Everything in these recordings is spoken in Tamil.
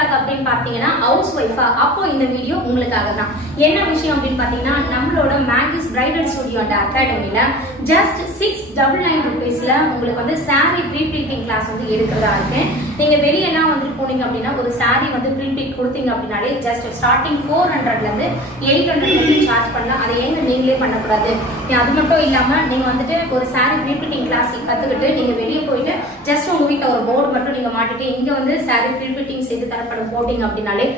யாருக்காக அப்படின்னு பாத்தீங்கன்னா ஹவுஸ் ஒய்ஃபா. அப்போ இந்த வீடியோ உங்களுக்காக தான். என்ன விஷயம் அப்படின்னு பாத்தீங்கன்னா நம்மளோட மேகிஸ் பிரைடல் ஸ்டுடியோ அகாடமில ஜஸ்ட் 699 rupeesல உங்களுக்கு வந்து saree ப்ரீ ப்ளீட்டிங் கிளாஸ் வந்து எடுக்கிறதா இருக்கு. நீங்க வெளியெல்லாம் வந்து போனீங்க அப்படின்னா ஒரு saree வந்து ப்ரீ ப்ளீட் கொடுத்தீங்க அப்படின்னாலே ஜஸ்ட் ஸ்டார்டிங் 400ல இருந்து 800 வரைக்கும் சார்ஜ் பண்ணலாம். அதை ஏங்க நீங்களே பண்ணக்கூடாது? அது மட்டும் இல்லாம நீங்க வந்துட்டு ஒரு saree ப்ரீ ப்ளீட்டிங் கிளாஸ் கத்துக்கிட்டு நீங்க வெளியே போயிட்டு ஜஸ்ட் உங்க வீட்டுல ஒரு போர்டு மட்டும் நீங்க மாட்டிட்டு இங்க வந்து saree ப்ரீ ப்ளீட்டிங் செய்து தரப்படும் போட்டிங்க அப்படின்னாலே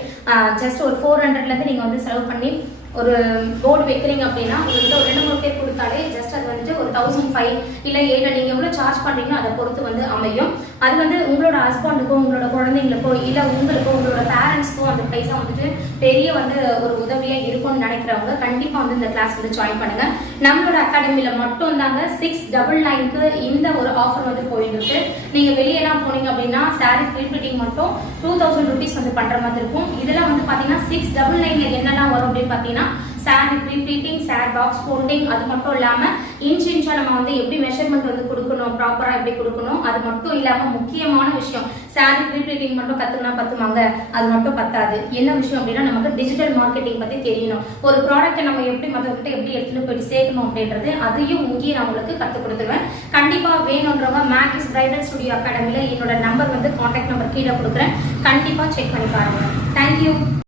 ஜஸ்ட் ஒரு 400ல இருந்து நீங்க வந்து செலவு பண்ணி ஒரு போர்டு வைக்கிறீங்க அப்படின்னா உங்கள்கிட்ட ஒரு 2-3 பேர் கொடுத்தாலே ஜஸ்ட் அது வந்துட்டு ஒரு 1500 இல்ல 800 நீங்க எவ்வளவு சார்ஜ் பண்றீங்களோ அதை பொறுத்து வந்து அமையும். அது வந்து உங்களோட ஹஸ்பண்டுக்கோ உங்களோட குழந்தைங்களுக்கோ இல்ல உங்களுக்கோ உங்களோட பேரண்ட்ஸ்க்கோ அந்த பைசா வந்துட்டு பெரிய வந்து ஒரு உதவியா இருக்கும்னு நினைக்கிறவங்க கண்டிப்பா வந்து இந்த கிளாஸ் வந்து ஜாயின் பண்ணுங்க. நம்மளோட அகாடமில மட்டும் தாங்க 699க்கு இந்த ஒரு ஆஃபர் வந்து போயிட்டு இருக்கு. நீங்க வெளியெல்லாம் போனீங்க அப்படின்னா saree ப்ரீ ப்ளீட்டிங் மட்டும் 2000 rupees வந்து பண்ற மாதிரி இருக்கும். இதெல்லாம் வந்து பாத்தீங்கன்னா 699ல என்னெல்லாம் வரும் அப்படின்னு பாத்தீங்கன்னா saree pre pleating, saree box folding, அது மட்டும் இல்லாம இன்ச்சா நம்ம வந்து எப்படி மெஷர்மெண்ட் வந்து கொடுக்கணும், ப்ராப்பரா எப்படி கொடுக்கணும், அது மட்டும் இல்லாம முக்கியமான விஷயம் saree ப்ரீ ப்ளீட்டிங் மட்டும் கத்துக்கினா பத்துமாங்க? அது மட்டும் பத்தாது. என்ன விஷயம் அப்படின்னா நமக்கு டிஜிட்டல் மார்க்கெட்டிங் பத்தி தெரியணும். ஒரு ப்ராடக்ட்டை நம்ம எப்படி மற்றவங்கிட்ட எப்படி எடுத்துட்டு போய் சேர்க்கணும் அப்படின்றது அதையும் இங்கேயே நான் உங்களுக்கு கற்றுக் கொடுத்துருவேன். கண்டிப்பா வேணுன்றவங்க மேகிஸ் பிரைடல் ஸ்டுடியோ அகாடமில என்னோட நம்பர் வந்து கான்டாக்ட் நம்பர் கீழே கொடுக்குறேன். கண்டிப்பா செக் பண்ணி பாருங்க. தேங்க்யூ.